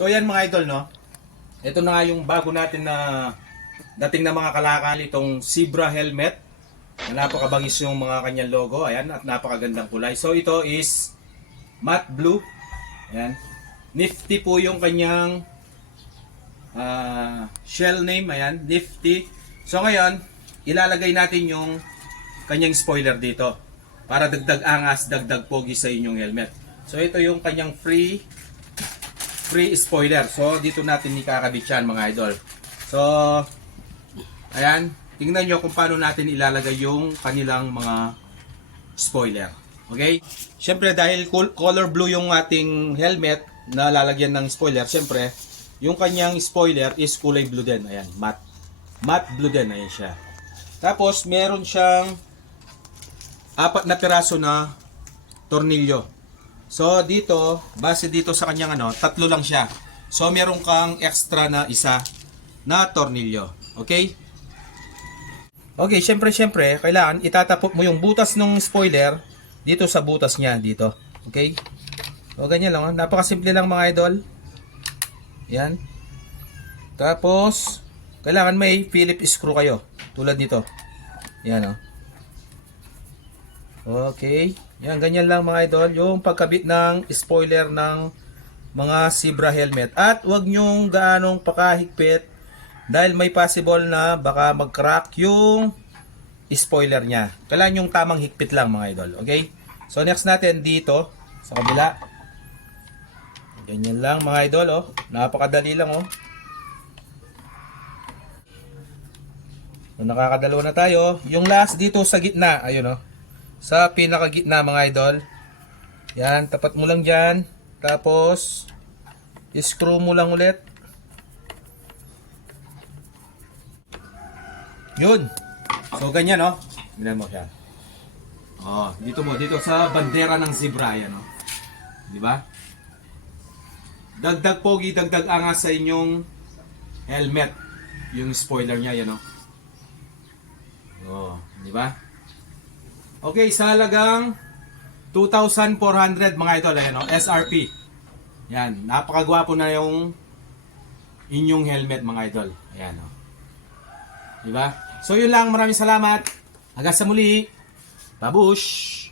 So yan mga idol no. Ito na nga yung bago natin na dating na mga kalakal itong Zebra helmet. Na napakabangis yung mga kanyang logo. Ayan, at napakagandang kulay. So ito is matte blue. Ayan. Nifty po yung kanyang ah, shell name. Ayan, Nifty. So ngayon, ilalagay natin yung kanyang spoiler dito. Para dagdag angas, dagdag pogi sa inyong helmet. So ito yung kanyang free free spoiler. So dito natin ikakabit yan mga idol. So ayan, tingnan nyo kung paano natin ilalagay yung kanilang mga spoiler. Okay? Siyempre dahil col- color blue yung ating helmet na lalagyan ng spoiler, siyempre yung kanyang spoiler is kulay blue din. Ayan, matte. Matte blue din. Ayan siya. Tapos meron siyang apat na piraso na tornilyo. So dito, base dito sa kanyang ano, tatlo lang siya. So meron kang extra na isa na tornilyo. Okay? Okay, syempre syempre, kailangan itatapok mo yung butas ng spoiler dito sa butas niya dito. Okay? O ganyan lang, oh. napakasimple lang mga idol. Yan. Tapos kailangan may Philip screw kayo tulad nito. Yan oh. Okay. Yan, ganyan lang mga idol. Yung pagkabit ng spoiler ng mga Zebra helmet. At wag nyong gaanong pakahigpit dahil may possible na baka mag-crack yung spoiler niya. Kailangan yung tamang higpit lang mga idol. Okay? So next natin dito sa kabila. Ganyan lang mga idol. Oh. Napakadali lang. Oh. So, nakakadalawa na tayo. Yung last dito sa gitna. Ayun oh sa pinakagitna mga idol. Yan, tapat mo lang dyan. Tapos, screw mo lang ulit. Yun. So, ganyan, no? Tignan mo siya. Oh, dito mo, dito sa bandera ng zebra, yan, no? Di ba? Dagdag pogi, dagdag angas sa inyong helmet. Yung spoiler niya, yan, no? Oh, di ba? Okay, sa halagang 2,400 mga idol, ayan o, SRP. Yan, napakagwapo na yung inyong helmet mga idol. Ayan o. Diba? So yun lang, maraming salamat. Hanggang sa muli. Babush!